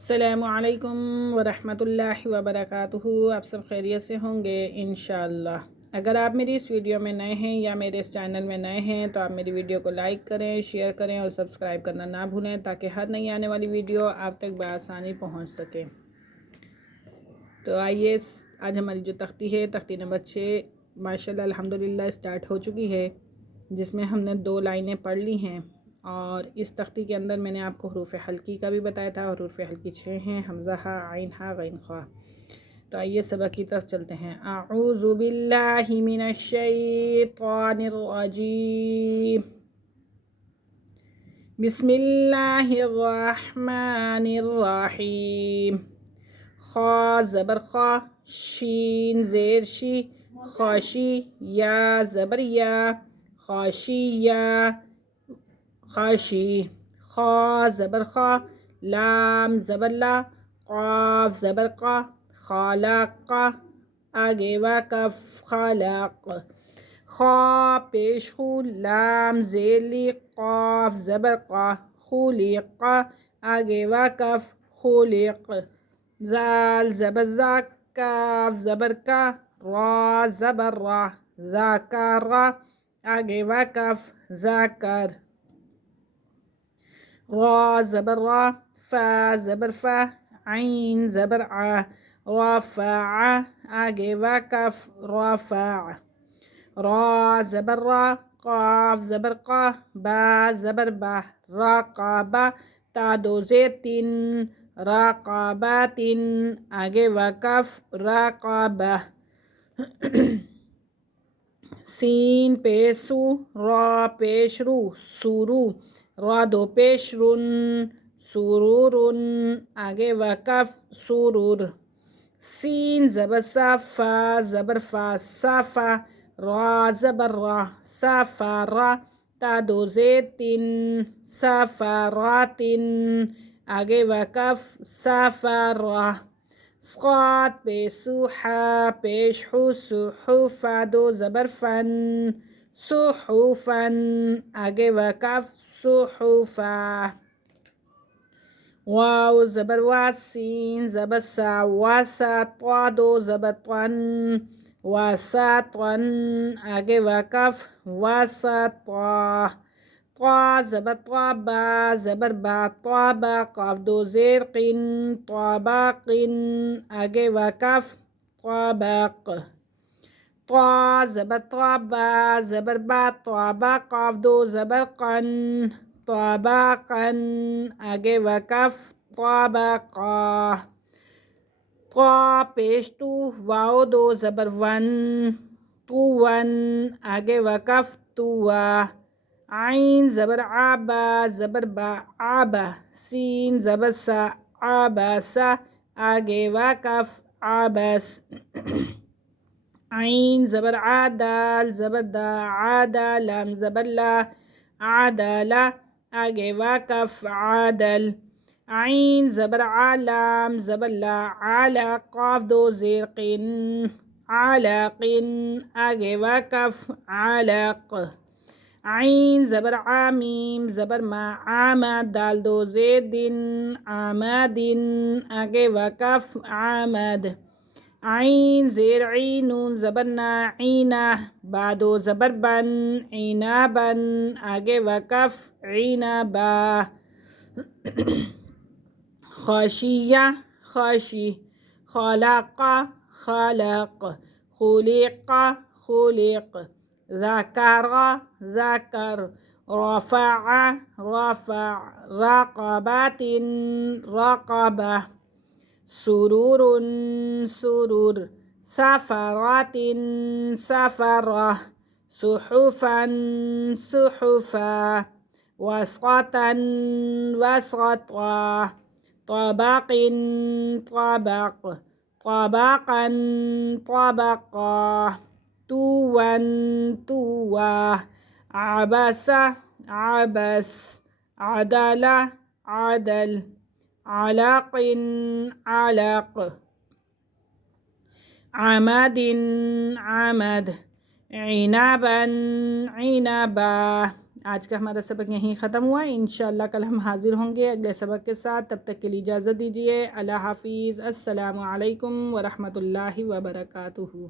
السلام علیکم ورحمۃ اللہ وبرکاتہ۔ آپ سب خیریت سے ہوں گے انشاءاللہ۔ اگر آپ میری اس ویڈیو میں نئے ہیں یا میرے اس چینل میں نئے ہیں تو آپ میری ویڈیو کو لائک کریں، شیئر کریں اور سبسکرائب کرنا نہ بھولیں تاکہ ہر نئی آنے والی ویڈیو آپ تک بآسانی پہنچ سکے۔ تو آئیے آج ہماری جو تختی ہے، تختی نمبر 6 ماشاءاللہ الحمدللہ اسٹارٹ ہو چکی ہے، جس میں ہم نے 2 لائنیں پڑھ لی ہیں۔ اور اس تختی کے اندر میں نے آپ کو حروف حلقی کا بھی بتایا تھا۔ حروف حلقی 6 ہیں، حمزہ ہا، عین ہا، غین خا۔ تو آئیے سبق کی طرف چلتے ہیں۔ اعوذ باللہ من الشیطان الرجیم، بسم اللہ الرحمن الرحیم۔ خا زبر خا، شین زیر شی، خاشی، یا زبر یا، خاشیہ، خاشی۔ خا زبر خا، لام زبر لا، قاف زبر قا، خالق، آگے وقف، خالق۔ خا پیش خو، لام زیر لی، قاف زبر قا، خلق، آگے وقف، خلق۔ زال زبر زا، کاف زبر کا، را زبر را، ذکر، آگے وقف، ذکر۔ را زبر را، فا زبر فا، عین زبر ع، رفع، آگے وقف، رفع۔ را زبر را، قاف زبر قا، با زبر با، رقبہ، تا 2 زیر 3، رقبۃ، آگے وقف، رقبہ۔ سین پیش سو، را پیش رو، سورو، را 2 پیش رن، سرور، آگے وقف، سرور۔ سین زبر سا، فا زبر فا، صفا، را زبر را، سفر، تا 2 زیر 3، سفرۃ، آگے وقف، سفرہ۔ صاد پیش سو، حا پیش حو، صحف، 2 زبر فن، صحفن، آگے وقف، صحفا۔ واو زبر وا، سین زبر سا، واسا، طا 2 زبر طن، واسطن، آگے وقف، واسطا۔ طا زبر طا، با زبر با، طابا، قاف 2 زیر قن، طابقن، آگے وقف، طابق۔ طا زبر طا، با زبر با، طابا، قاف 2 زبر قن، طابقن، آگے وقف، طابقا۔ طا پیش تو، واو 2 زبر ون، طون، آگے وقف، طوا۔ عین زبر ع، با زبر با، عبا، سین زبر سا، عبسا، آگے وقف، عبس۔ عین زبر ع، دال زبر دا، عادا، لام زبر لا، عدلا، آگے وقف، عدل۔ عین زبر ع، لام زبر لا، علا، قاف 2 زیر قن، علقن، آگے وقف، علق۔ عین زبر ع، میم زبر ما، عما، دال 2 زیر دن، عمدن، آگے وقف، عمد۔ عین زیر عی، نون زبر نا، عینہ، با 2 زبر بن، عنبن، آگے وقف، عنبا۔ خاشیہ، خاشی، خلق، خلق، خلق، خلق۔ ذکر، ذکر، رفع، رفع، رقبۃ، رقبہ۔ سرور، سرور، سفرۃ، سفرہ۔ صحفا، صحفا۔ وسقا، وسقا۔ طبق، طبق، طبقا، طبقا۔ توا، توا۔ عبس، عبس۔ عدل، عدل۔ علق، علق۔ عمد، عمد۔ عنبا، عنبا۔ آج کا ہمارا سبق یہیں ختم ہوا ہے۔ انشاءاللہ کل ہم حاضر ہوں گے اگلے سبق کے ساتھ، تب تک کے لیے اجازت دیجیے۔ اللہ حافظ، السلام علیکم ورحمۃ اللہ وبرکاتہ۔